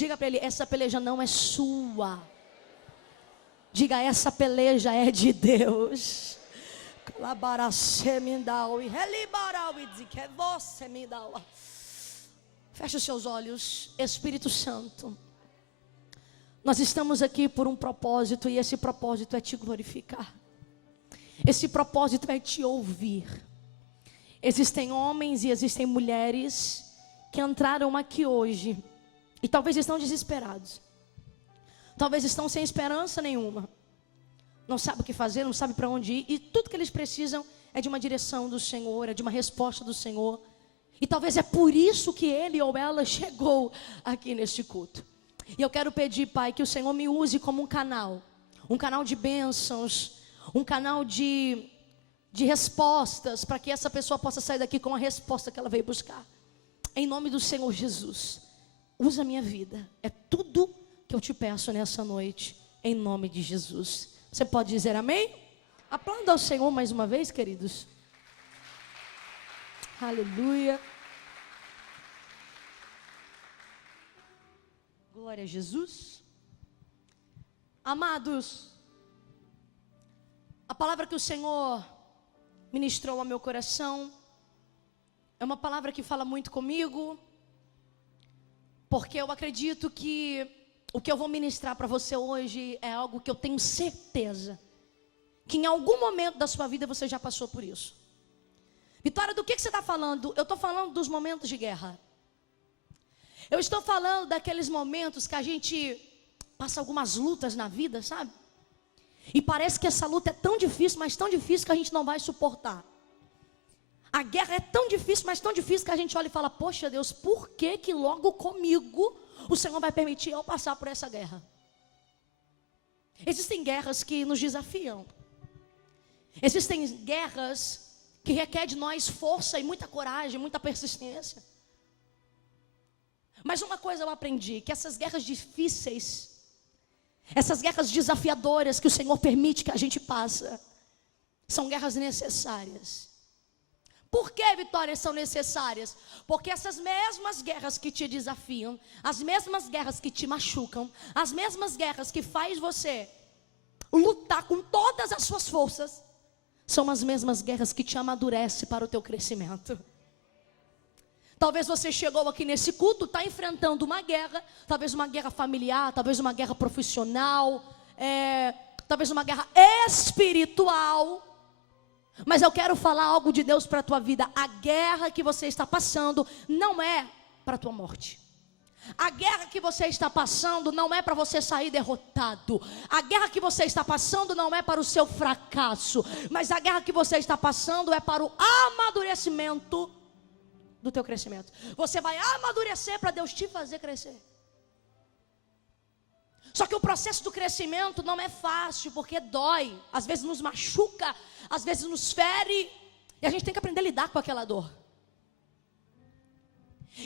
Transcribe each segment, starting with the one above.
Diga para ele, essa peleja não é sua. Diga, essa peleja é de Deus. Feche os seus olhos. Espírito Santo, nós estamos aqui por um propósito, e esse propósito é te glorificar. Esse propósito é te ouvir. Existem homens e existem mulheres que entraram aqui hoje e talvez estão desesperados. Talvez estão sem esperança nenhuma. Não sabem o que fazer, não sabem para onde ir. E tudo que eles precisam é de uma direção do Senhor, é de uma resposta do Senhor. E talvez é por isso que ele ou ela chegou aqui neste culto. E eu quero pedir, Pai, que o Senhor me use como um canal de bênçãos, um canal de respostas, para que essa pessoa possa sair daqui com a resposta que ela veio buscar. Em nome do Senhor Jesus, usa a minha vida. É tudo que eu te peço nessa noite, em nome de Jesus. Você pode dizer amém? Aplauda ao Senhor mais uma vez, queridos. Aleluia. Glória a Jesus. Amados, a palavra que o Senhor ministrou ao meu coração é uma palavra que fala muito comigo, porque eu acredito que o que eu vou ministrar para você hoje é algo que eu tenho certeza que em algum momento da sua vida você já passou por isso. Vitória, do que você está falando? Eu estou falando dos momentos de guerra. Eu estou falando daqueles momentos que a gente passa algumas lutas na vida, sabe? E parece que essa luta é tão difícil, mas tão difícil que a gente não vai suportar. A guerra é tão difícil, mas tão difícil que a gente olha e fala, poxa Deus, por que que logo comigo o Senhor vai permitir eu passar por essa guerra? Existem guerras que nos desafiam. Existem guerras que requerem de nós força e muita coragem, muita persistência. Mas uma coisa eu aprendi, que essas guerras difíceis, essas guerras desafiadoras que o Senhor permite que a gente passe, são guerras necessárias. Por que, Vitória, são necessárias? Porque essas mesmas guerras que te desafiam, as mesmas guerras que te machucam, as mesmas guerras que faz você lutar com todas as suas forças, são as mesmas guerras que te amadurecem para o teu crescimento. Talvez você chegou aqui nesse culto, está enfrentando uma guerra, talvez uma guerra familiar, talvez uma guerra profissional, talvez uma guerra espiritual. Mas eu quero falar algo de Deus para a tua vida. A guerra que você está passando não é para a tua morte. A guerra que você está passando não é para você sair derrotado. A guerra que você está passando não é para o seu fracasso. Mas a guerra que você está passando é para o amadurecimento do teu crescimento. Você vai amadurecer para Deus te fazer crescer. Só que o processo do crescimento não é fácil, porque dói, às vezes nos machuca, às vezes nos fere, e a gente tem que aprender a lidar com aquela dor.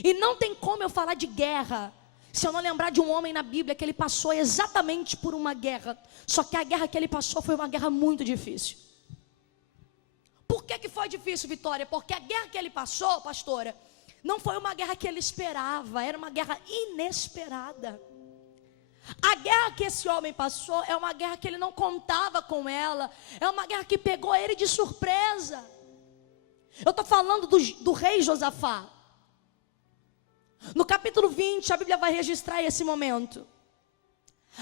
E não tem como eu falar de guerra se eu não lembrar de um homem na Bíblia que ele passou exatamente por uma guerra. Só que a guerra que ele passou foi uma guerra muito difícil. Por que foi difícil, Vitória? Porque a guerra que ele passou, pastora, não foi uma guerra que ele esperava, era uma guerra inesperada. A guerra que esse homem passou é uma guerra que ele não contava com ela, é uma guerra que pegou ele de surpresa. Eu estou falando do rei Josafá. No capítulo 20, a Bíblia vai registrar esse momento,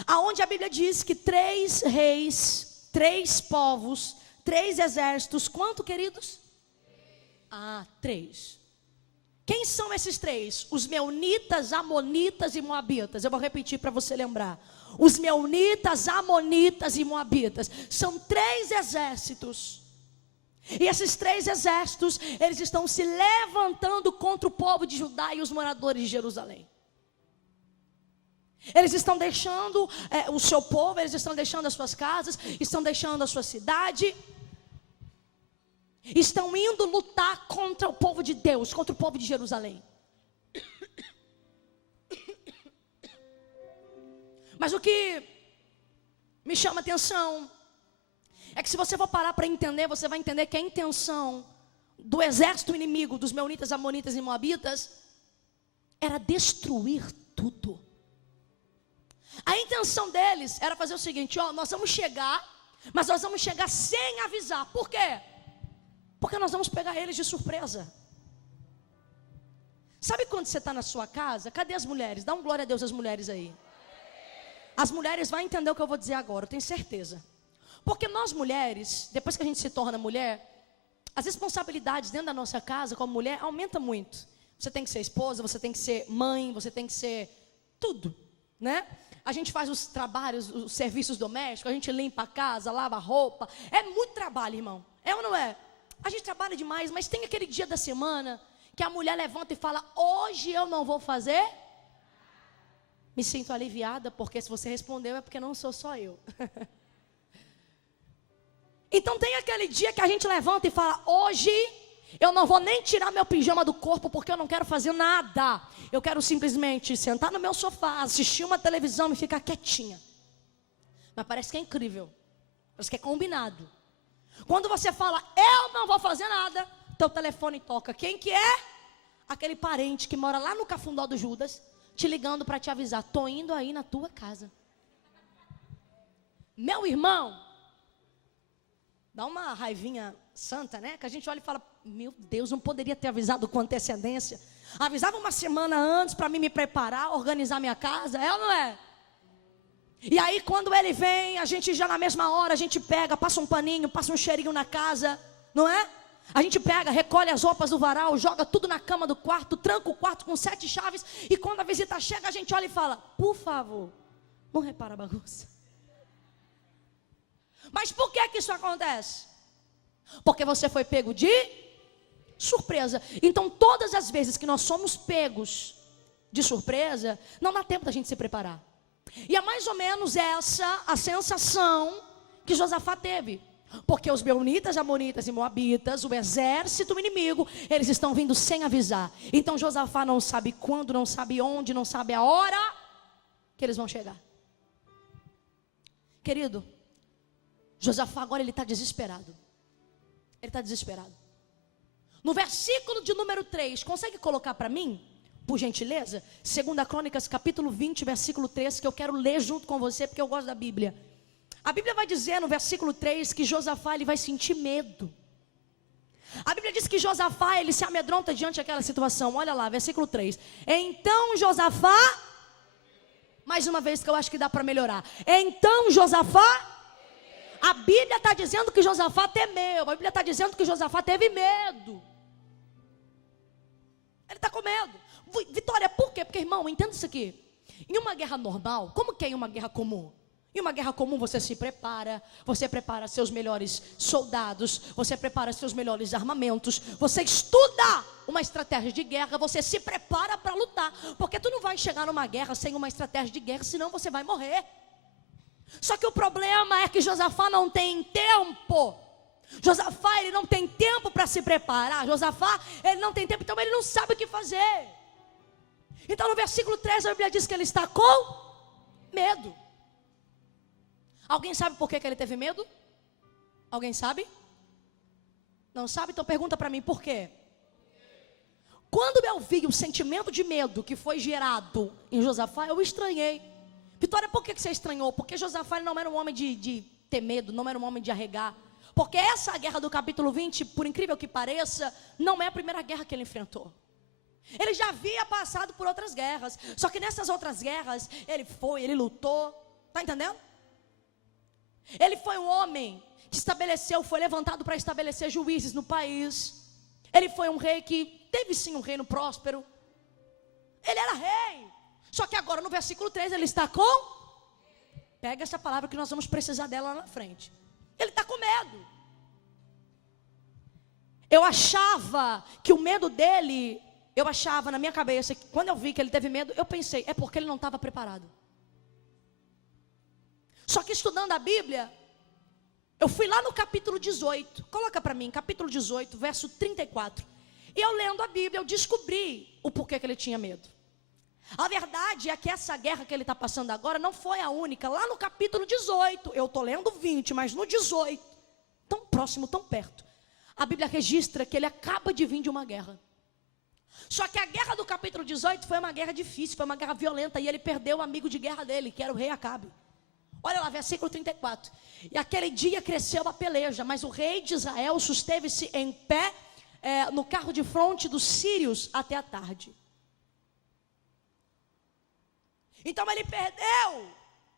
aonde a Bíblia diz que 3 reis, 3 povos, 3 exércitos, quanto, queridos? 3. Quem são esses 3? Os meunitas, amonitas e moabitas. Eu vou repetir para você lembrar. Os meunitas, amonitas e moabitas são 3 exércitos. E esses 3 exércitos, eles estão se levantando contra o povo de Judá e os moradores de Jerusalém. Eles estão deixando o seu povo, eles estão deixando as suas casas, estão deixando a sua cidade, estão indo lutar contra o povo de Deus, contra o povo de Jerusalém. Mas o que me chama a atenção é que se você for parar para entender, você vai entender que a intenção do exército inimigo, dos meunitas, amonitas e moabitas, era destruir tudo. intenção deles era fazer o seguinte: ó, nós vamos chegar, mas nós vamos chegar sem avisar. Por quê? Porque nós vamos pegar eles de surpresa. Sabe quando você está na sua casa? Cadê as mulheres? Dá um glória a Deus às mulheres aí. As mulheres vão entender o que eu vou dizer agora, eu tenho certeza. Porque nós mulheres, depois que a gente se torna mulher, as responsabilidades dentro da nossa casa como mulher aumentam muito. Você tem que ser esposa, você tem que ser mãe, você tem que ser tudo, né? A gente faz os trabalhos, os serviços domésticos, a gente limpa a casa, lava a roupa. É muito trabalho, irmão. É ou não é? A gente trabalha demais, mas tem aquele dia da semana que a mulher levanta e fala: hoje eu não vou fazer. Me sinto aliviada, porque se você respondeu é porque não sou só eu. Então tem aquele dia que a gente levanta e fala: hoje eu não vou nem tirar meu pijama do corpo, porque eu não quero fazer nada. Eu quero simplesmente sentar no meu sofá, assistir uma televisão e ficar quietinha. Mas parece que é incrível, parece que é combinado. Quando você fala: eu não vou fazer nada, teu telefone toca. Quem que é? Aquele parente que mora lá no Cafundó do Judas, te ligando para te avisar: tô indo aí na tua casa. Meu irmão, dá uma raivinha santa, né? Que a gente olha e fala: meu Deus, não poderia ter avisado com antecedência. Avisava uma semana antes para mim me preparar, organizar minha casa, é ou não é? E aí quando ele vem, a gente já na mesma hora, a gente pega, passa um paninho, passa um cheirinho na casa, não é? A gente pega, recolhe as roupas do varal, joga tudo na cama do quarto, tranca o quarto com 7 chaves. E quando a visita chega, a gente olha e fala: por favor, não repara a bagunça. Mas por que isso acontece? Porque você foi pego de surpresa. Então todas as vezes que nós somos pegos de surpresa, não dá tempo da gente se preparar. E é mais ou menos essa a sensação que Josafá teve. Porque os Meunitas, Amonitas e Moabitas, o exército inimigo, eles estão vindo sem avisar. Então Josafá não sabe quando, não sabe onde, não sabe a hora que eles vão chegar. Querido, Josafá agora ele está desesperado. Ele está desesperado. No versículo de número 3, consegue colocar para mim, por gentileza? 2 Crônicas, capítulo 20, versículo 3, que eu quero ler junto com você, porque eu gosto da Bíblia. A Bíblia vai dizer no versículo 3 que Josafá ele vai sentir medo. A Bíblia diz que Josafá ele se amedronta diante daquela situação. Olha lá, versículo 3. Então Josafá, mais uma vez que eu acho que dá para melhorar. Então Josafá, a Bíblia está dizendo que Josafá temeu. A Bíblia está dizendo que Josafá teve medo. Ele está com medo. Vitória, por quê? Porque, irmão, entenda isso aqui. Em uma guerra normal, como que é em uma guerra comum? Em uma guerra comum você se prepara, você prepara seus melhores soldados, você prepara seus melhores armamentos, você estuda uma estratégia de guerra, você se prepara para lutar, porque tu não vai chegar numa guerra sem uma estratégia de guerra, senão você vai morrer. Só que o problema é que Josafá não tem tempo. Josafá ele não tem tempo para se preparar. Josafá ele não tem tempo, então ele não sabe o que fazer. Então no versículo 3 a Bíblia diz que ele está com medo. Alguém sabe por que ele teve medo? Alguém sabe? Não sabe? Então pergunta para mim, por quê? Quando eu vi o sentimento de medo que foi gerado em Josafá, eu estranhei. Vitória, por que você estranhou? Porque Josafá não era um homem de ter medo, não era um homem de arregar. Porque essa guerra do capítulo 20, por incrível que pareça, não é a primeira guerra que ele enfrentou. Ele já havia passado por outras guerras. Só que nessas outras guerras, ele lutou. Está entendendo? Ele foi um homem que estabeleceu, foi levantado para estabelecer juízes no país. Ele foi um rei que teve sim um reino próspero. Ele era rei. Só que agora no versículo 3 ele está com... Pega essa palavra que nós vamos precisar dela lá na frente. Ele está com medo. Eu achava que o medo dele... Eu achava na minha cabeça, que quando eu vi que ele teve medo, eu pensei, é porque ele não estava preparado. Só que estudando a Bíblia, eu fui lá no capítulo 18, coloca para mim, capítulo 18, verso 34. E eu lendo a Bíblia, eu descobri o porquê que ele tinha medo. A verdade é que essa guerra que ele está passando agora não foi a única. Lá no capítulo 18, eu estou lendo 20, mas no 18, tão próximo, tão perto, a Bíblia registra que ele acaba de vir de uma guerra. Só que a guerra do capítulo 18 foi uma guerra difícil, foi uma guerra violenta, e ele perdeu o amigo de guerra dele, que era o rei Acabe. Olha lá, versículo 34. E aquele dia cresceu a peleja, mas o rei de Israel susteve-se em pé no carro de fronte dos sírios até a tarde. Então ele perdeu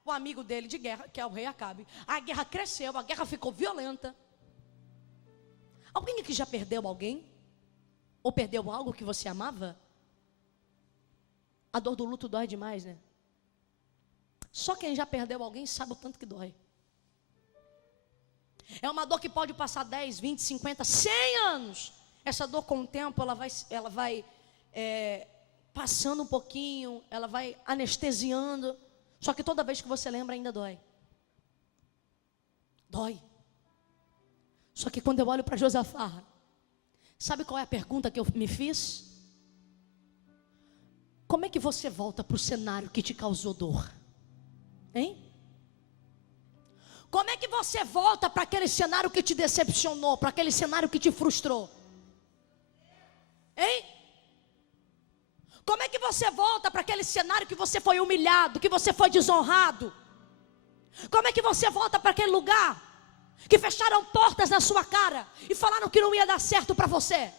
o amigo dele de guerra, que é o rei Acabe. A guerra cresceu, a guerra ficou violenta. Alguém aqui já perdeu alguém? Ou perdeu algo que você amava? A dor do luto dói demais, né? Só quem já perdeu alguém sabe o tanto que dói. É uma dor que pode passar 10, 20, 50, 100 anos. Essa dor com o tempo, ela vai passando um pouquinho, ela vai anestesiando. Só que toda vez que você lembra ainda dói. Dói. Só que quando eu olho para Josafá, sabe qual é a pergunta que eu me fiz? Como é que você volta para o cenário que te causou dor? Hein? Como é que você volta para aquele cenário que te decepcionou, para aquele cenário que te frustrou? Hein? Como é que você volta para aquele cenário que você foi humilhado, que você foi desonrado? Como é que você volta para aquele lugar que fecharam portas na sua cara e falaram que não ia dar certo para você?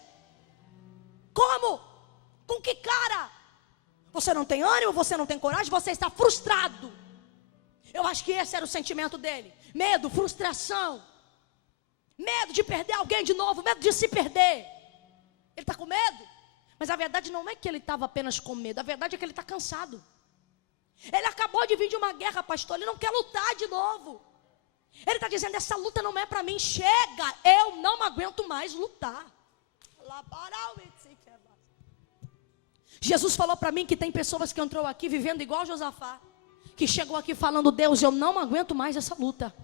Como? Com que cara? Você não tem ânimo, você não tem coragem, você está frustrado. Eu acho que esse era o sentimento dele. Medo, frustração. Medo de perder alguém de novo, medo de se perder. Ele está com medo? Mas a verdade não é que ele estava apenas com medo, a verdade é que ele está cansado. Ele acabou de vir de uma guerra, pastor, ele não quer lutar de novo. Ele está dizendo, essa luta não é para mim, chega, eu não aguento mais lutar. Jesus falou para mim que tem pessoas que entrou aqui vivendo igual Josafá, que chegou aqui falando, Deus, eu não aguento mais essa luta.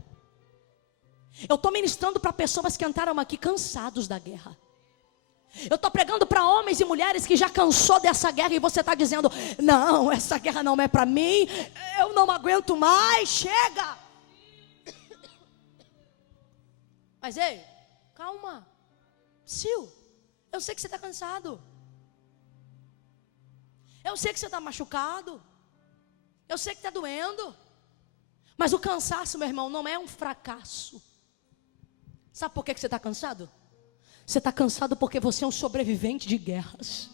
Eu estou ministrando para pessoas que entraram aqui cansados da guerra. Eu estou pregando para homens e mulheres que já cansou dessa guerra, e você está dizendo, não, essa guerra não é para mim, eu não aguento mais, chega. Mas ei, calma, Sil, eu sei que você está cansado. Eu sei que você está machucado. Eu sei que está doendo. Mas o cansaço, meu irmão, não é um fracasso. Sabe por que você está cansado? Você está cansado porque você é um sobrevivente de guerras.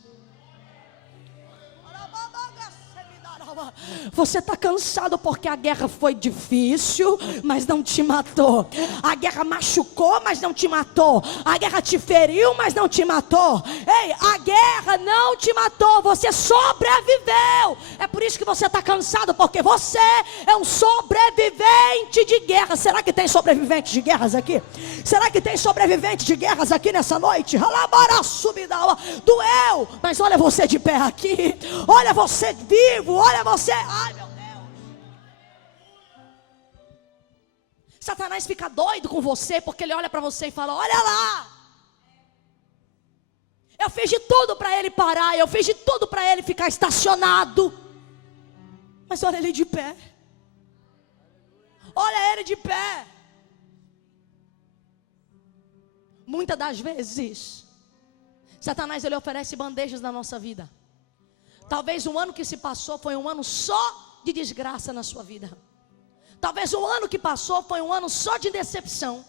Você está cansado porque a guerra foi difícil, mas não te matou. A guerra machucou, mas não te matou. A guerra te feriu, mas não te matou. Ei, a guerra não te matou, você sobreviveu. É por isso que você está cansado, porque você é um sobrevivente de guerra. Será que tem sobrevivente de guerras aqui? Será que tem sobrevivente de guerras aqui nessa noite? Doeu, mas olha você de pé aqui. Olha você vivo, olha você, ai meu Deus. Satanás fica doido com você, porque ele olha para você e fala, olha lá, eu fiz de tudo para ele parar, eu fiz de tudo para ele ficar estacionado, mas olha ele de pé, olha ele de pé. Muitas das vezes Satanás ele oferece bandejas na nossa vida. Talvez o ano que se passou foi um ano só de desgraça na sua vida. Talvez o ano que passou foi um ano só de decepção.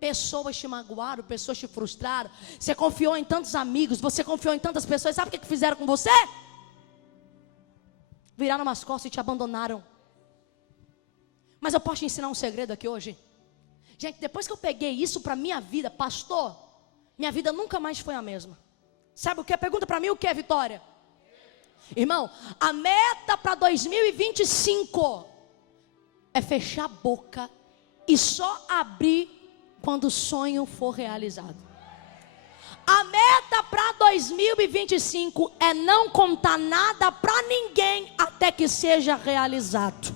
Pessoas te magoaram, pessoas te frustraram. Você confiou em tantos amigos, você confiou em tantas pessoas. Sabe o que fizeram com você? Viraram as costas e te abandonaram. Mas eu posso te ensinar um segredo aqui hoje. Gente, depois que eu peguei isso para minha vida, pastor, minha vida nunca mais foi a mesma. Sabe o que? Pergunta para mim o que é vitória. Irmão, a meta para 2025 é fechar a boca e só abrir quando o sonho for realizado. A meta para 2025 é não contar nada para ninguém até que seja realizado.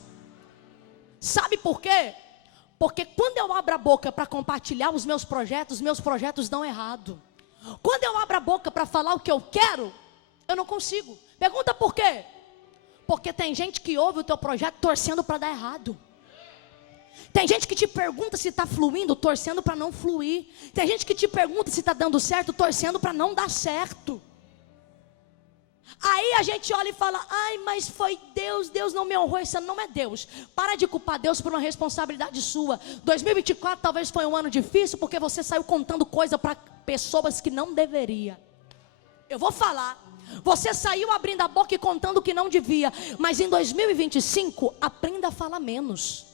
Sabe por quê? Porque quando eu abro a boca para compartilhar os meus projetos dão errado. Quando eu abro a boca para falar o que eu quero, eu não consigo. Pergunta por quê? Porque tem gente que ouve o teu projeto torcendo para dar errado. Tem gente que te pergunta se está fluindo, torcendo para não fluir. Tem gente que te pergunta se está dando certo, torcendo para não dar certo. Aí a gente olha e fala: ai, mas foi Deus, Deus não me honrou. Isso não é Deus. Para de culpar Deus por uma responsabilidade sua. 2024 talvez foi um ano difícil porque você saiu contando coisa para pessoas que não deveria. Eu vou falar. Você saiu abrindo a boca e contando o que não devia. Mas em 2025, aprenda a falar menos.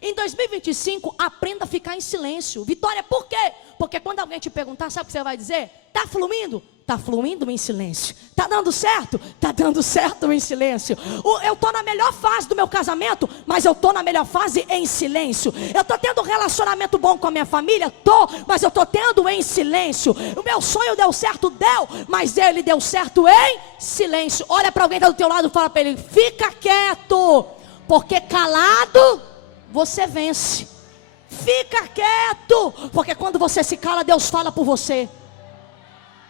Em 2025, aprenda a ficar em silêncio. Vitória, por quê? Porque quando alguém te perguntar, sabe o que você vai dizer? Está fluindo? Está fluindo em silêncio. Está dando certo? Está dando certo em silêncio. Eu estou na melhor fase do meu casamento, mas eu estou na melhor fase em silêncio. Eu estou tendo um relacionamento bom com a minha família? Estou, mas eu estou tendo em silêncio. O meu sonho deu certo? Deu, mas ele deu certo em silêncio. Olha para alguém que está do teu lado e fala para ele: fica quieto, porque calado você vence. Fica quieto, porque quando você se cala, Deus fala por você.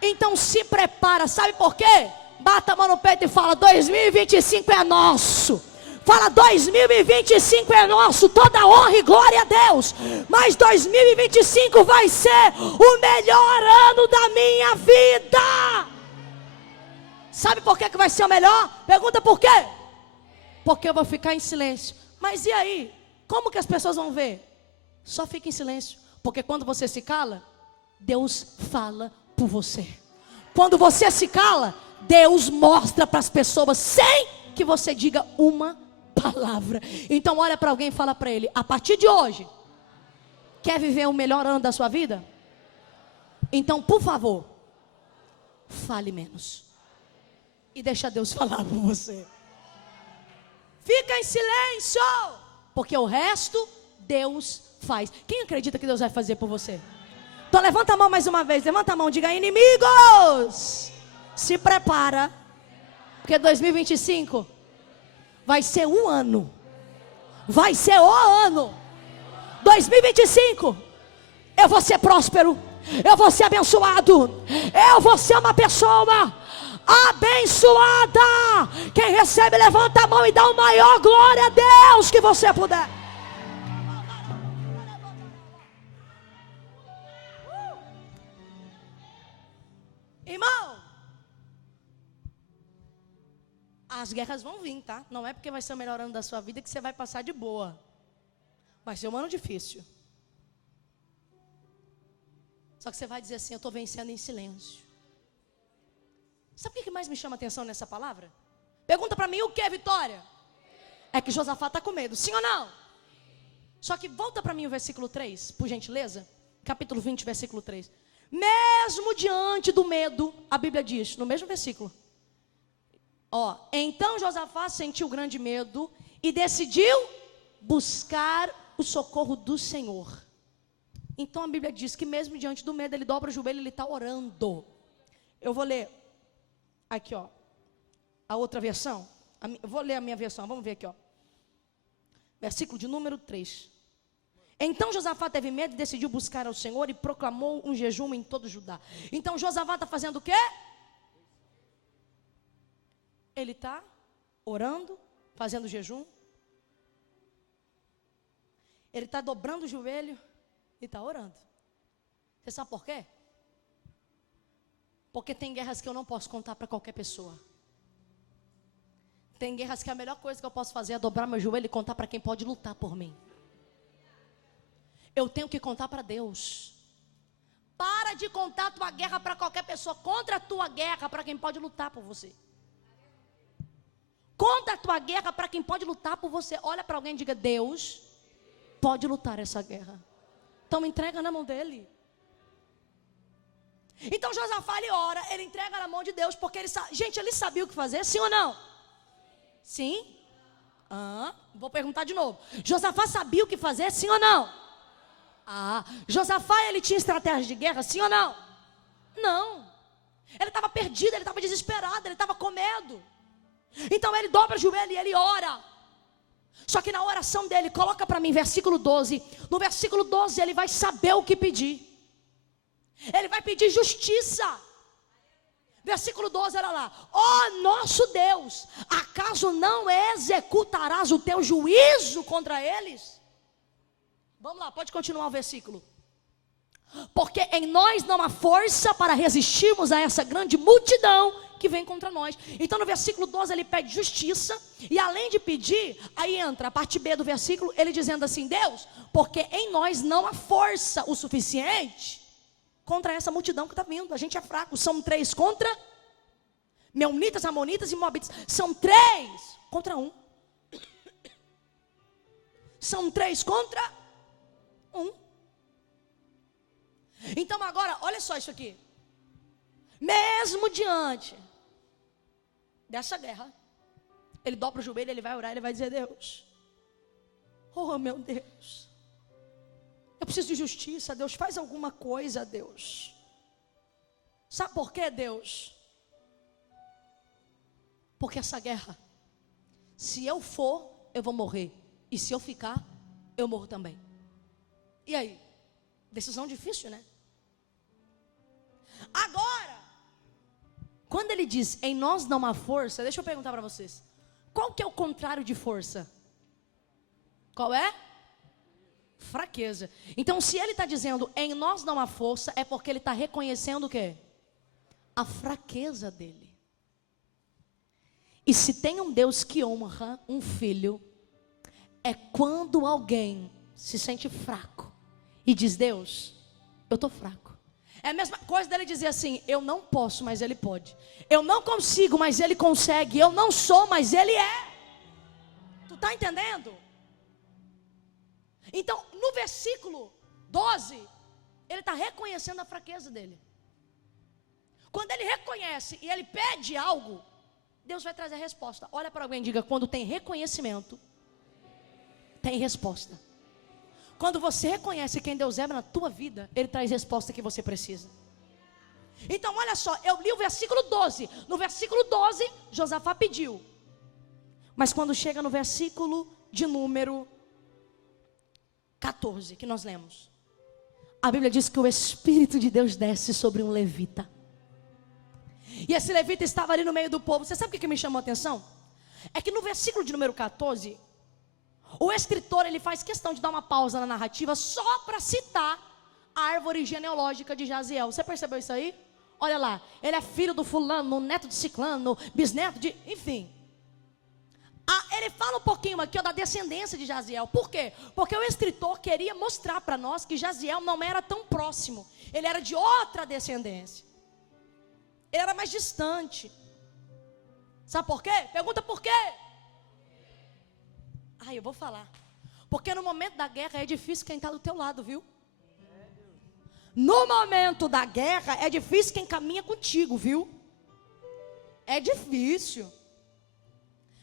Então se prepara, sabe por quê? Bata a mão no peito e fala: 2025 é nosso. Fala: 2025 é nosso, toda honra e glória a Deus. Mas 2025 vai ser o melhor ano da minha vida. Sabe por que vai ser o melhor? Pergunta por quê? Porque eu vou ficar em silêncio. Mas e aí? Como que as pessoas vão ver? Só fica em silêncio. Porque quando você se cala, Deus fala por você. Quando você se cala, Deus mostra para as pessoas sem que você diga uma palavra. Então olha para alguém e fala para ele: a partir de hoje, quer viver o melhor ano da sua vida? Então, por favor, fale menos e deixa Deus falar por você. Fica em silêncio, porque o resto Deus faz. Quem acredita que Deus vai fazer por você? Então levanta a mão mais uma vez. Levanta a mão, diga: inimigos, se prepara, porque 2025 vai ser um ano. Vai ser o ano. 2025 eu vou ser próspero, eu vou ser abençoado, eu vou ser uma pessoa abençoada. Quem recebe, levanta a mão e dá o maior glória a Deus que você puder. Irmão, as guerras vão vir, tá? Não é porque vai ser o melhor ano da sua vida que você vai passar de boa. Vai ser um ano difícil. Só que você vai dizer assim: eu estou vencendo em silêncio. Sabe o que mais me chama a atenção nessa palavra? Pergunta para mim: o que é vitória? É que Josafá está com medo, sim ou não? Só que volta para mim o versículo 3, por gentileza. Capítulo 20, versículo 3. Mesmo diante do medo, a Bíblia diz, no mesmo versículo: então Josafá sentiu grande medo e decidiu buscar o socorro do Senhor. Então a Bíblia diz que mesmo diante do medo, ele dobra o joelho e ele está orando. Eu vou ler aqui, a outra versão. Eu vou ler a minha versão, vamos ver aqui, versículo de número 3. Então Josafá teve medo e decidiu buscar ao Senhor e proclamou um jejum em todo Judá. Então Josafá está fazendo o quê? Ele está orando, fazendo jejum. Ele está dobrando o joelho e está orando. Você sabe por quê? Porque tem guerras que eu não posso contar para qualquer pessoa. Tem guerras que a melhor coisa que eu posso fazer é dobrar meu joelho e contar para quem pode lutar por mim. Eu tenho que contar para Deus. Para de contar a tua guerra para qualquer pessoa. Conta a tua guerra para quem pode lutar por você. Conta a tua guerra para quem pode lutar por você. Olha para alguém e diga: Deus pode lutar essa guerra. Então entrega na mão dele. Então Josafá, ele ora, ele entrega na mão de Deus, porque ele sabia o que fazer, sim ou não? Sim? Vou perguntar de novo. Josafá sabia o que fazer, sim ou não? Josafá, ele tinha estratégia de guerra, sim ou não? Não. Ele estava perdido, ele estava desesperado, ele estava com medo. Então ele dobra o joelho e ele ora. Só que na oração dele, coloca para mim versículo 12. No versículo 12 ele vai saber o que pedir. Ele vai pedir justiça. Versículo 12, olha lá: nosso Deus, acaso não executarás o teu juízo contra eles? Vamos lá, pode continuar o versículo. Porque em nós não há força para resistirmos a essa grande multidão que vem contra nós. Então no versículo 12 ele pede justiça. E além de pedir, aí entra a parte B do versículo, ele dizendo assim: Deus, porque em nós não há força o suficiente contra essa multidão que está vindo. A gente é fraco. São 3 contra Meunitas, Amonitas e Moabitas. São 3 contra 1. São 3 contra 1. Então agora, olha só isso aqui. Mesmo diante dessa guerra, ele dobra o joelho, ele vai orar, ele vai dizer: Deus, oh meu Deus, eu preciso de justiça, Deus, faz alguma coisa, Deus. Sabe por quê, Deus? Porque essa guerra, se eu for, eu vou morrer. E se eu ficar, eu morro também. E aí? Decisão difícil, né? Agora, quando ele diz em nós não há força, deixa eu perguntar para vocês: qual que é o contrário de força? Qual é? Fraqueza. Então se ele está dizendo em nós não há força, é porque ele está reconhecendo o quê? A fraqueza dele. E se tem um Deus que honra um filho, é quando alguém se sente fraco e diz: Deus, eu estou fraco. É a mesma coisa dele dizer assim: eu não posso, mas ele pode. Eu não consigo, mas ele consegue. Eu não sou, mas ele é. Tu está entendendo? Então, no versículo 12, ele está reconhecendo a fraqueza dele. Quando ele reconhece e ele pede algo, Deus vai trazer a resposta. Olha para alguém e diga: quando tem reconhecimento, tem resposta. Quando você reconhece quem Deus é na tua vida, Ele traz a resposta que você precisa. Então olha só, eu li o versículo 12. No versículo 12, Josafá pediu. Mas quando chega no versículo de número 14, que nós lemos, a Bíblia diz que o Espírito de Deus desce sobre um levita. E esse levita estava ali no meio do povo. Você sabe o que me chamou a atenção? É que no versículo de número 14, o escritor ele faz questão de dar uma pausa na narrativa só para citar a árvore genealógica de Jaziel. Você percebeu isso aí? Olha lá, ele é filho do fulano, neto de ciclano, bisneto de... enfim. Ele fala um pouquinho aqui da descendência de Jaziel. Por quê? Porque o escritor queria mostrar para nós que Jaziel não era tão próximo. Ele era de outra descendência. Ele era mais distante. Sabe por quê? Pergunta por quê? Eu vou falar. Porque no momento da guerra é difícil quem está do teu lado, viu? No momento da guerra é difícil quem caminha contigo, viu? É difícil.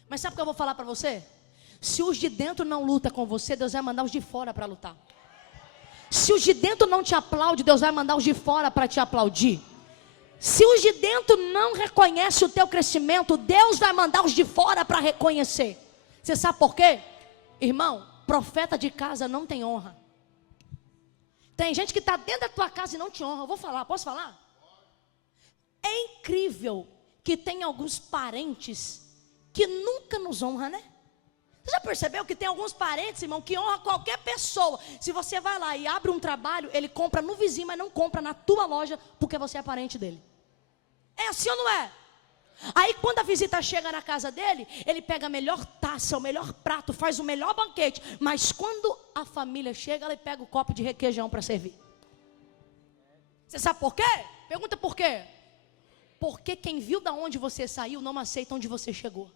Mas sabe o que eu vou falar para você? Se os de dentro não lutam com você, Deus vai mandar os de fora para lutar. Se os de dentro não te aplaudem, Deus vai mandar os de fora para te aplaudir. Se os de dentro não reconhecem o teu crescimento, Deus vai mandar os de fora para reconhecer. Você sabe por quê? Irmão, profeta de casa não tem honra. Tem gente que está dentro da tua casa e não te honra. Eu vou falar, posso falar? É incrível que tem alguns parentes que nunca nos honram, né? Você já percebeu que tem alguns parentes, irmão, que honra qualquer pessoa? Se você vai lá e abre um trabalho, ele compra no vizinho, mas não compra na tua loja, porque você é parente dele. É assim ou não é? Aí quando a visita chega na casa dele, ele pega a melhor taça, o melhor prato, faz o melhor banquete. Mas quando a família chega, ele pega o copo de requeijão para servir. Você sabe por quê? Pergunta por quê? Porque quem viu da onde você saiu não aceita onde você chegou.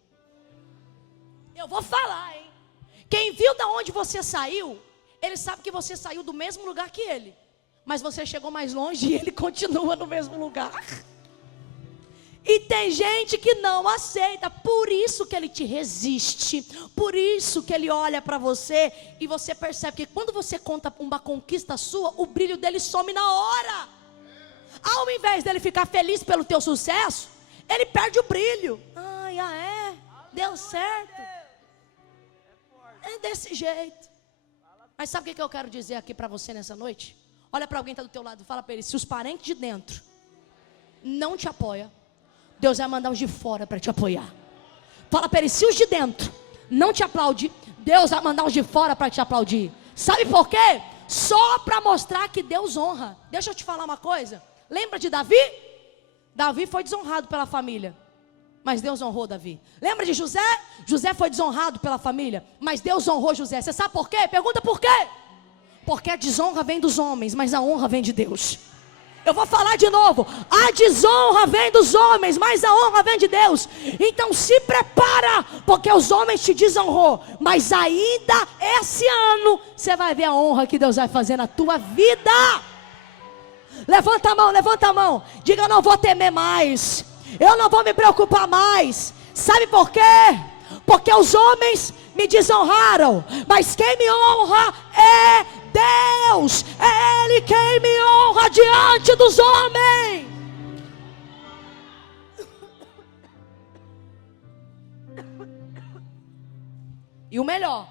Eu vou falar, hein? Quem viu da onde você saiu, ele sabe que você saiu do mesmo lugar que ele. Mas você chegou mais longe e ele continua no mesmo lugar. E tem gente que não aceita, por isso que ele te resiste, por isso que ele olha para você e você percebe que quando você conta uma conquista sua, o brilho dele some na hora. Ao invés dele ficar feliz pelo teu sucesso, ele perde o brilho. Deu certo. É desse jeito. Mas sabe o que eu quero dizer aqui para você nessa noite? Olha para alguém que está do teu lado e fala para ele: se os parentes de dentro não te apoiam, Deus vai mandar os de fora para te apoiar. Fala para ele: se os de dentro não te aplaudem, Deus vai mandar os de fora para te aplaudir. Sabe por quê? só para mostrar que Deus honra. Deixa eu te falar uma coisa. Lembra de Davi? Davi foi desonrado pela família, mas Deus honrou Davi. Lembra de José? José foi desonrado pela família, mas Deus honrou José. Você sabe por quê? Pergunta por quê? Porque a desonra vem dos homens, mas a honra vem de Deus. Eu vou falar de novo. A desonra vem dos homens, mas a honra vem de Deus. Então se prepara, porque os homens te desonrou, mas ainda esse ano você vai ver a honra que Deus vai fazer na tua vida. Levanta a mão, levanta a mão. Diga: eu não vou temer mais, eu não vou me preocupar mais. Sabe por quê? Porque os homens me desonraram, mas quem me honra é Deus. É Ele quem me honra diante dos homens. E o melhor,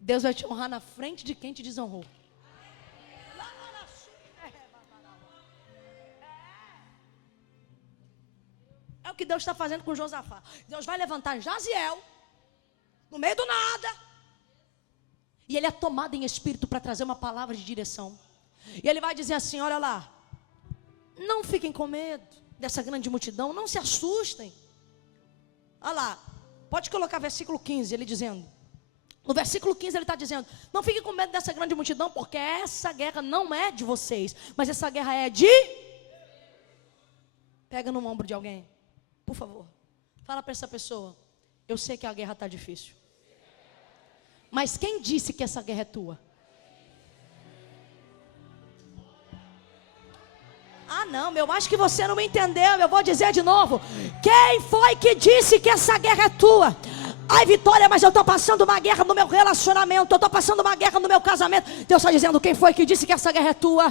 Deus vai te honrar na frente de quem te desonrou. É o que Deus está fazendo com Josafá. Deus vai levantar Jaziel no meio do nada, e ele é tomado em espírito para trazer uma palavra de direção. E ele vai dizer assim: olha lá, não fiquem com medo dessa grande multidão, não se assustem. Olha lá, pode colocar versículo 15, ele dizendo. No versículo 15 ele está dizendo: não fiquem com medo dessa grande multidão, porque essa guerra não é de vocês, mas essa guerra é de... Pega no ombro de alguém, por favor. Fala para essa pessoa: eu sei que a guerra está difícil, mas quem disse que essa guerra é tua? Ah não, eu acho que você não me entendeu. Eu vou dizer de novo. Quem foi que disse que essa guerra é tua? Ai, Vitória, mas eu estou passando uma guerra no meu relacionamento, eu estou passando uma guerra no meu casamento. Deus está dizendo: quem foi que disse que essa guerra é tua?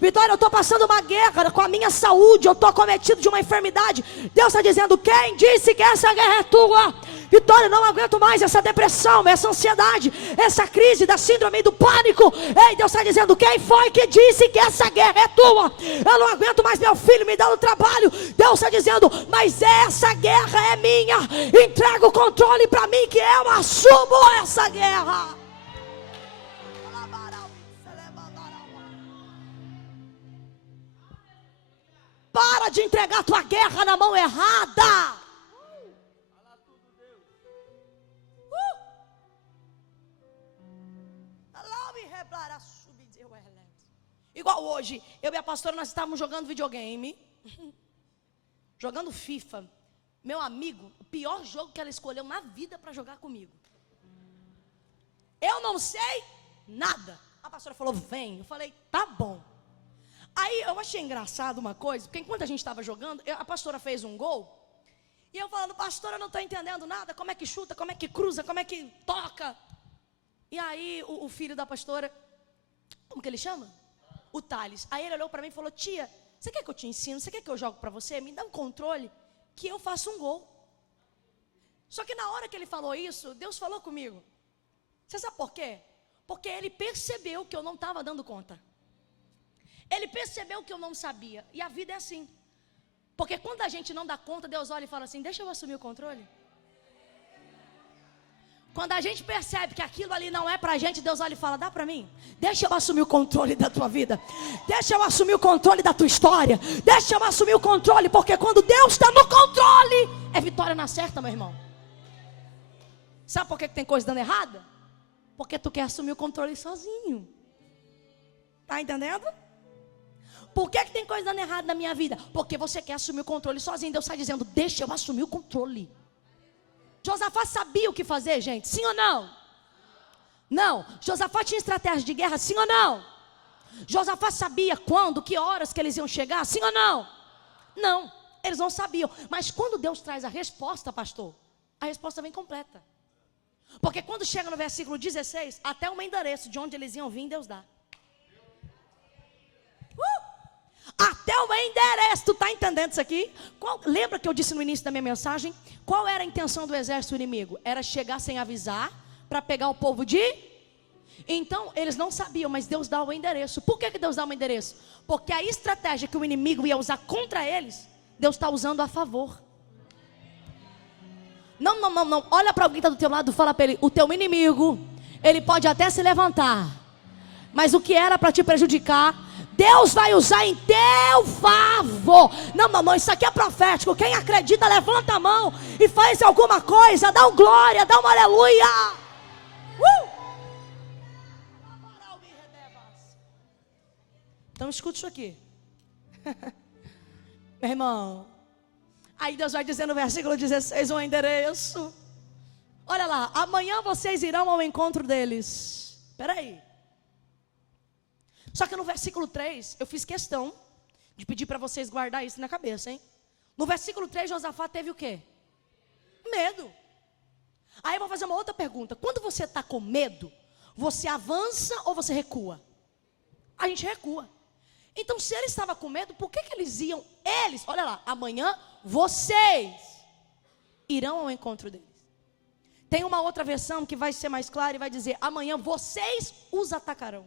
Vitória, eu estou passando uma guerra com a minha saúde, eu estou acometido de uma enfermidade. Deus está dizendo: quem disse que essa guerra é tua? Vitória, eu não aguento mais essa depressão, essa ansiedade, essa crise da síndrome do pânico. Ei, Deus está dizendo: quem foi que disse que essa guerra é tua? Eu não aguento mais meu filho me dando trabalho. Deus está dizendo: mas essa guerra é minha. Entrega o controle para mim, que eu assumo essa guerra. Para de entregar tua guerra na mão errada. Igual hoje, eu e a pastora, nós estávamos jogando videogame, jogando FIFA. Meu amigo, o pior jogo que ela escolheu na vida para jogar comigo. Eu não sei nada. A pastora falou: vem. Eu falei: tá bom. Aí eu achei engraçado uma coisa, porque enquanto a gente estava jogando, a pastora fez um gol. E eu falando: pastora, eu não estou entendendo nada. Como é que chuta, como é que cruza, como é que toca? E aí o filho da pastora, como que ele chama? O Thales. Aí ele olhou para mim e falou: tia, você quer que eu te ensino? Você quer que eu jogue para você? Me dá um controle que eu faço um gol. Só que na hora que ele falou isso, Deus falou comigo. Você sabe por quê? Porque ele percebeu que eu não estava dando conta. Ele percebeu que eu não sabia. E a vida é assim. Porque quando a gente não dá conta, Deus olha e fala assim: deixa eu assumir o controle. Quando a gente percebe que aquilo ali não é pra gente, Deus olha e fala: dá pra mim? Deixa eu assumir o controle da tua vida. Deixa eu assumir o controle da tua história. Deixa eu assumir o controle, porque quando Deus está no controle, é vitória na certa, meu irmão. Sabe por que tem coisa dando errada? Porque tu quer assumir o controle sozinho. Tá entendendo? Por que tem coisa dando errado na minha vida? Porque você quer assumir o controle sozinho. Deus está dizendo: deixa eu assumir o controle. Josafá sabia o que fazer, gente? Sim ou não? Não. Josafá tinha estratégia de guerra? Sim ou não? Josafá sabia quando, que horas que eles iam chegar? Sim ou não? Não, eles não sabiam. Mas quando Deus traz a resposta, pastor, a resposta vem completa. Porque quando chega no versículo 16, até o endereço de onde eles iam vir, Deus dá. Até o endereço, tu está entendendo isso aqui? Lembra que eu disse no início da minha mensagem? Qual era a intenção do exército inimigo? Era chegar sem avisar, para pegar o povo de... Então, eles não sabiam, mas Deus dá o endereço. Por que Deus dá o endereço? Porque a estratégia que o inimigo ia usar contra eles, Deus está usando a favor. Não. Olha para alguém que está do teu lado e fala para ele: o teu inimigo, ele pode até se levantar, Mas o que era para te prejudicar, Deus vai usar em teu favor. Não, isso aqui é profético. Quem acredita, levanta a mão e faz alguma coisa. Dá um glória, dá um aleluia. Então escute isso aqui. Meu irmão, aí Deus vai dizer no versículo 16 um endereço. Olha lá, amanhã vocês irão ao encontro deles. Espera aí. Só que no versículo 3, eu fiz questão de pedir para vocês guardar isso na cabeça, hein? No versículo 3, Josafá teve o quê? Medo. Aí eu vou fazer uma outra pergunta. Quando você está com medo, você avança ou você recua? A gente recua. Então, se ele estava com medo, por que eles iam? Eles, olha lá, amanhã vocês irão ao encontro deles. Tem uma outra versão que vai ser mais clara e vai dizer: amanhã vocês os atacarão.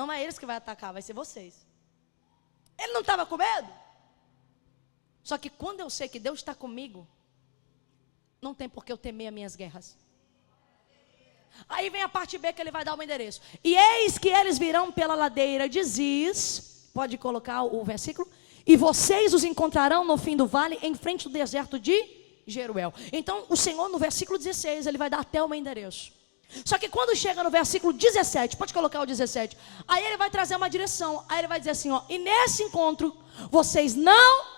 Não é eles que vai atacar, vai ser vocês. Ele não estava com medo? Só que quando eu sei que Deus está comigo, não tem por que eu temer as minhas guerras. Aí vem a parte B que ele vai dar o endereço. E eis que eles virão pela ladeira de Ziz. Pode colocar o versículo. E vocês os encontrarão no fim do vale, em frente do deserto de Jeruel. Então o Senhor no versículo 16, ele vai dar até o meu endereço. Só que quando chega no versículo 17, pode colocar o 17. Aí ele vai trazer uma direção. Aí ele vai dizer assim, ó: e nesse encontro, vocês não...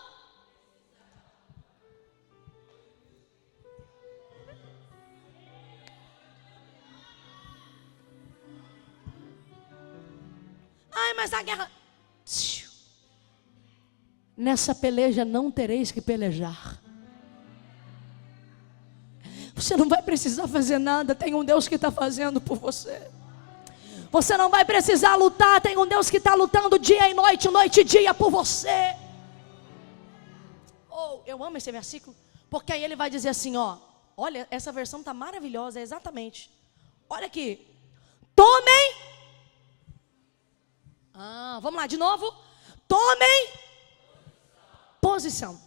Ai, mas a guerra... Nessa peleja não tereis que pelejar. Você não vai precisar fazer nada, tem um Deus que está fazendo por você. Você não vai precisar lutar, tem um Deus que está lutando dia e noite e dia por você. Oh, eu amo esse versículo, porque aí ele vai dizer assim, ó, olha, essa versão está maravilhosa, exatamente. Olha aqui, tomem, vamos lá de novo, tomem posição.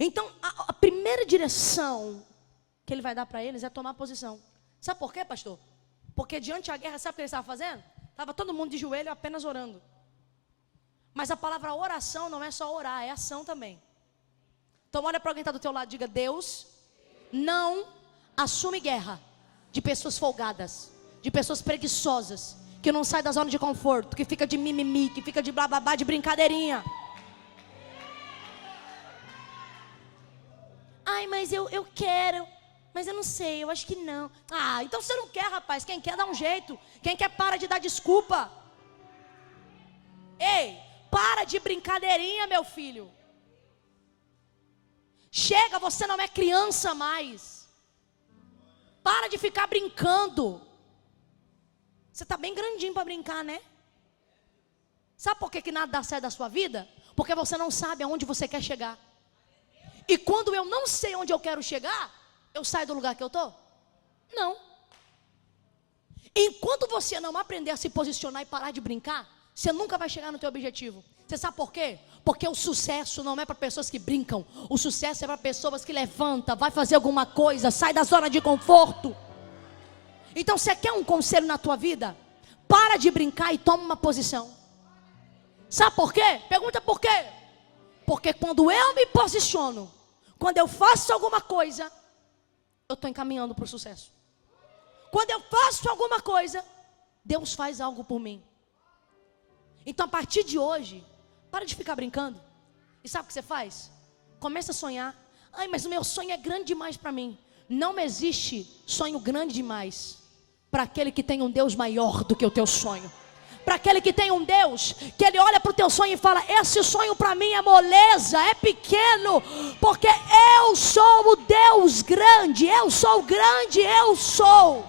Então, a primeira direção que ele vai dar para eles é tomar posição. Sabe por quê, pastor? Porque diante da guerra, sabe o que ele estava fazendo? Estava todo mundo de joelho apenas orando. Mas a palavra oração não é só orar, é ação também. Então olha para alguém que está do teu lado e diga: Deus não assume guerra de pessoas folgadas, de pessoas preguiçosas, que não sai da zona de conforto, que fica de mimimi, que fica de blá blá blá, de brincadeirinha. Ai, mas eu quero, mas eu não sei, eu acho que não. Então você não quer, rapaz. Quem quer dá um jeito. Quem quer para de dar desculpa. Ei, para de brincadeirinha, meu filho. Chega, você não é criança mais. Para de ficar brincando. Você está bem grandinho para brincar, né? Sabe por que nada dá certo da sua vida? Porque você não sabe aonde você quer chegar. E quando eu não sei onde eu quero chegar, eu saio do lugar que eu estou? Não. Enquanto você não aprender a se posicionar e parar de brincar, você nunca vai chegar no teu objetivo. Você sabe por quê? Porque o sucesso não é para pessoas que brincam. O sucesso é para pessoas que levantam, vai fazer alguma coisa, sai da zona de conforto. Então você quer um conselho na tua vida? Para de brincar e toma uma posição. Sabe por quê? Pergunta por quê? Porque quando eu me posiciono, quando eu faço alguma coisa, eu estou encaminhando para o sucesso. Quando eu faço alguma coisa, Deus faz algo por mim. Então a partir de hoje, para de ficar brincando. E sabe o que você faz? Começa a sonhar. Ai, mas o meu sonho é grande demais para mim. Não existe sonho grande demais para aquele que tem um Deus maior do que o teu sonho. Para aquele que tem um Deus, que ele olha para o teu sonho e fala: esse sonho para mim é moleza, é pequeno, porque eu sou o Deus grande, eu sou grande, eu sou.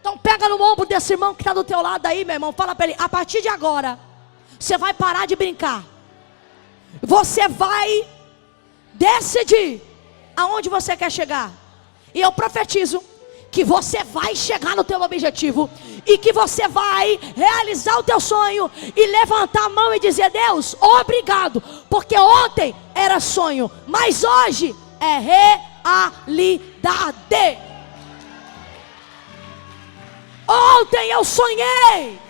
Então pega no ombro desse irmão que está do teu lado aí, meu irmão, fala para ele: a partir de agora, você vai parar de brincar. Você vai decidir aonde você quer chegar. E eu profetizo que você vai chegar no teu objetivo e que você vai realizar o teu sonho e levantar a mão e dizer: Deus, obrigado, porque ontem era sonho, mas hoje é realidade. Ontem eu sonhei,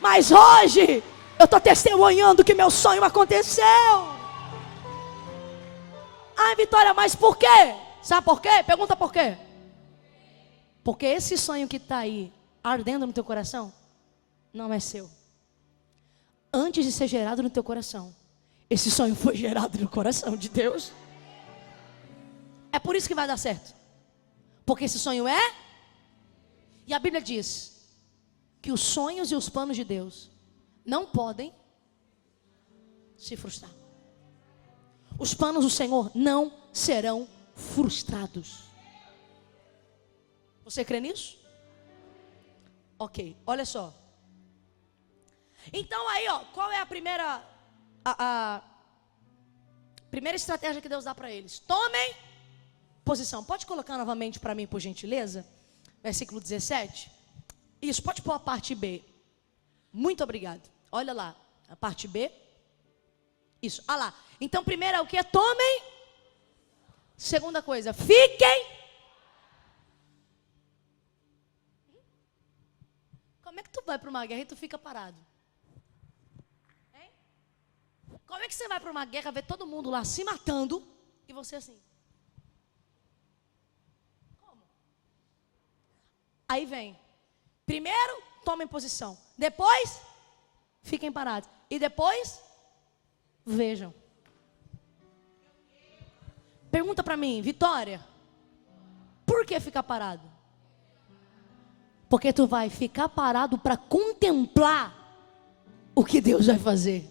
mas hoje eu estou testemunhando que meu sonho aconteceu. Ai, Vitória, mas por quê? Sabe por quê? Pergunta por quê. Porque esse sonho que está aí, ardendo no teu coração, não é seu. Antes de ser gerado no teu coração, esse sonho foi gerado no coração de Deus. É por isso que vai dar certo. Porque esse sonho é... E a Bíblia diz que os sonhos e os planos de Deus não podem se frustrar. Os planos do Senhor não serão frustrados. Você crê nisso? Ok, olha só. Então aí, ó, qual é a primeira estratégia que Deus dá para eles? Tomem posição. Pode colocar novamente para mim, por gentileza? Versículo 17. Isso, pode pôr a parte B. Muito obrigado. Olha lá, a parte B. Isso, olha lá. Então, primeiro é o que? Tomem. Segunda coisa, fiquem. Como é que tu vai para uma guerra e tu fica parado? Hein? Como é que você vai para uma guerra, ver todo mundo lá se matando e você assim? Como? Aí vem. Primeiro, tomem posição. Depois, fiquem parados. E depois, vejam. Pergunta para mim, Vitória, por que ficar parado? Porque tu vai ficar parado para contemplar o que Deus vai fazer.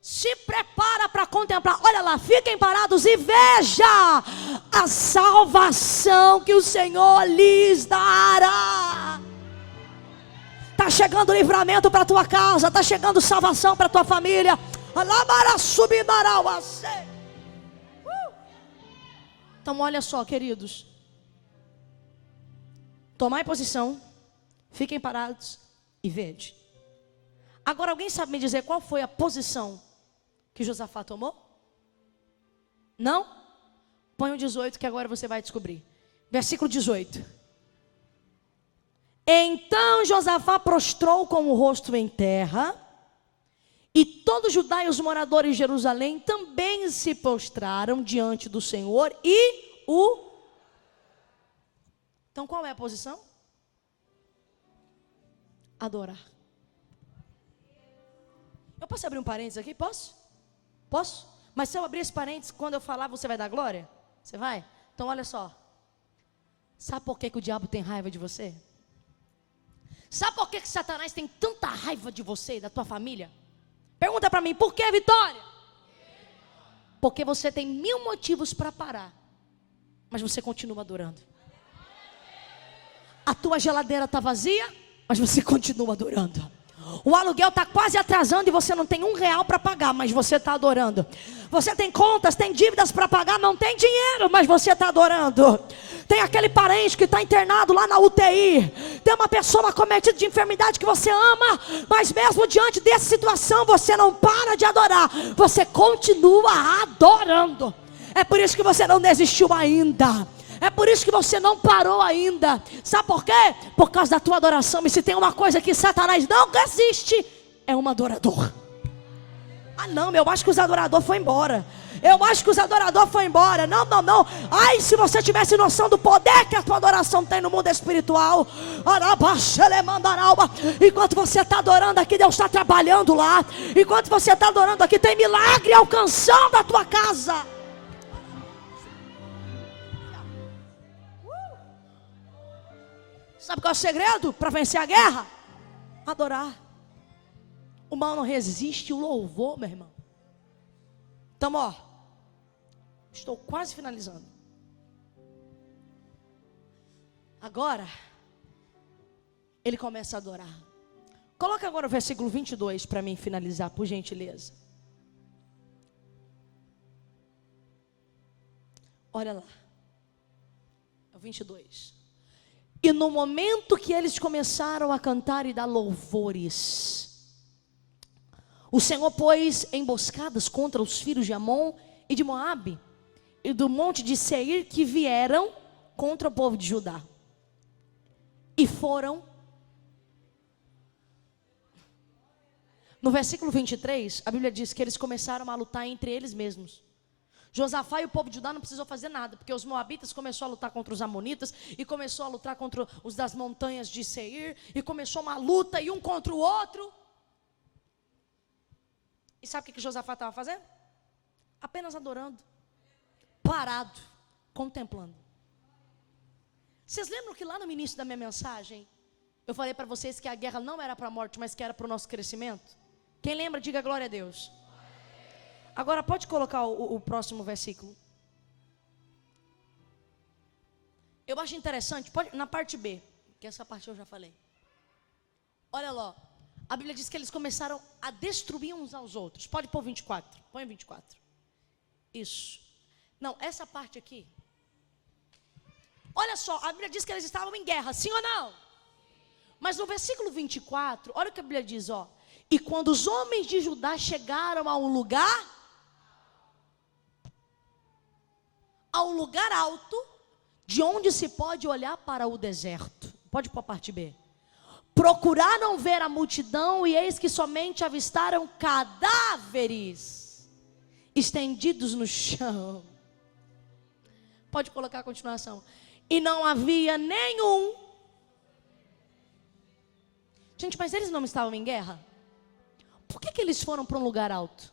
Se prepara para contemplar. Olha lá, fiquem parados e veja a salvação que o Senhor lhes dará. Está chegando livramento para a tua casa, está chegando salvação para a tua família. Então olha só, queridos. Tomai posição, fiquem parados e vede. Agora alguém sabe me dizer qual foi a posição que Josafá tomou? Não? Põe o 18 que agora você vai descobrir. Versículo 18. Então Josafá prostrou com o rosto em terra, e todos Judá e os moradores de Jerusalém também se prostraram diante do Senhor e o... Então qual é a posição? Adorar. Eu posso abrir um parênteses aqui? Posso? Posso? Mas se eu abrir esse parênteses, quando eu falar, você vai dar glória? Você vai? Então olha só. Sabe por que o diabo tem raiva de você? Sabe por que Satanás tem tanta raiva de você e da tua família? Pergunta para mim, por que, Vitória? Porque você tem 1000 motivos para parar, mas você continua adorando. A tua geladeira está vazia, mas você continua adorando. O aluguel está quase atrasando e você não tem R$1 para pagar, mas você está adorando. Você tem contas, tem dívidas para pagar, não tem dinheiro, mas você está adorando. Tem aquele parente que está internado lá na UTI. Tem uma pessoa acometida de enfermidade que você ama, mas mesmo diante dessa situação você não para de adorar. Você continua adorando. É por isso que você não desistiu ainda. É por isso que você não parou ainda. Sabe por quê? Por causa da tua adoração. E se tem uma coisa que Satanás não resiste, é um adorador. Ah não, eu acho que os adoradores foram embora. Eu acho que os adoradores foram embora. Não, não, não. Ai, se você tivesse noção do poder que a tua adoração tem no mundo espiritual. Enquanto você está adorando aqui, Deus está trabalhando lá. Enquanto você está adorando aqui, tem milagre alcançando a tua casa. Sabe qual é o segredo para vencer a guerra? Adorar. O mal não resiste o louvor, meu irmão. Então, ó, estou quase finalizando. Agora, ele começa a adorar. Coloca agora o versículo 22 para mim finalizar, por gentileza. Olha lá. É o 22. E no momento que eles começaram a cantar e dar louvores, o Senhor pôs emboscadas contra os filhos de Amon e de Moabe, e do monte de Seir que vieram contra o povo de Judá. E foram. No versículo 23, a Bíblia diz que eles começaram a lutar entre eles mesmos. Josafá e o povo de Judá não precisou fazer nada, porque os moabitas começaram a lutar contra os amonitas, e começou a lutar contra os das montanhas de Seir, e começou uma luta, e um contra o outro. E sabe o que Josafá estava fazendo? Apenas adorando, parado, contemplando. Vocês lembram que lá no início da minha mensagem, eu falei para vocês que a guerra não era para a morte, mas que era para o nosso crescimento? Quem lembra, diga glória a Deus. Agora pode colocar o próximo versículo. Eu acho interessante, pode, na parte B, que essa parte eu já falei. Olha lá, a Bíblia diz que eles começaram a destruir uns aos outros. Pode pôr 24, põe 24. Isso. Não, essa parte aqui. Olha só, a Bíblia diz que eles estavam em guerra, sim ou não? Mas no versículo 24, olha o que a Bíblia diz, ó. E quando os homens de Judá chegaram a um lugar alto, de onde se pode olhar para o deserto. Pode pôr a parte B. Procuraram ver a multidão, e eis que somente avistaram cadáveres estendidos no chão. Pode colocar a continuação. E não havia nenhum. Gente, mas eles não estavam em guerra? Por que eles foram para um lugar alto?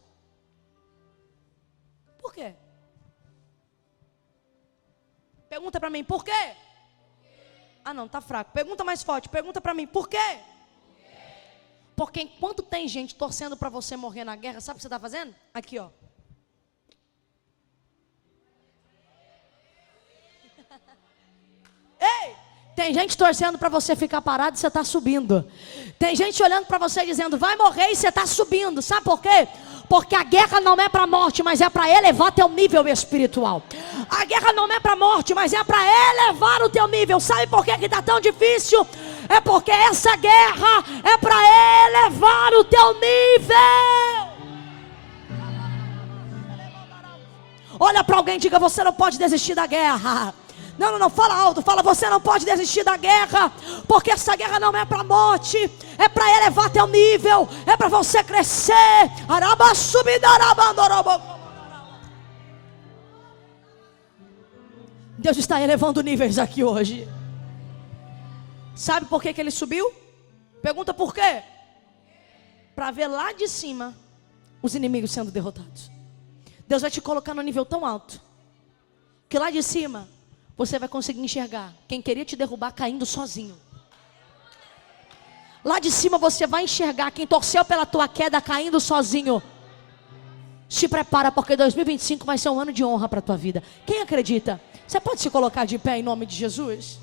Por quê? Pergunta para mim, por quê? Ah não, tá fraco. Pergunta mais forte, pergunta para mim, por quê? Porque enquanto tem gente torcendo para você morrer na guerra, sabe o que você está fazendo? Aqui, ó. Ei! Tem gente torcendo para você ficar parado e você está subindo. Tem gente olhando para você dizendo, vai morrer, e você está subindo. Sabe por quê? Porque a guerra não é para a morte, mas é para elevar teu nível espiritual. A guerra não é para a morte, mas é para elevar o teu nível. Sabe por que está tão difícil? É porque essa guerra é para elevar o teu nível. Olha para alguém e diga, você não pode desistir da guerra. Não, fala alto, fala, você não pode desistir da guerra, porque essa guerra não é para a morte, é para elevar teu nível, é para você crescer. Deus está elevando níveis aqui hoje. Sabe por que ele subiu? Pergunta por quê? Para ver lá de cima os inimigos sendo derrotados. Deus vai te colocar no nível tão alto, que lá de cima você vai conseguir enxergar quem queria te derrubar caindo sozinho. Lá de cima você vai enxergar quem torceu pela tua queda caindo sozinho. Se prepara, porque 2025 vai ser um ano de honra para a tua vida. Quem acredita? Você pode se colocar de pé em nome de Jesus?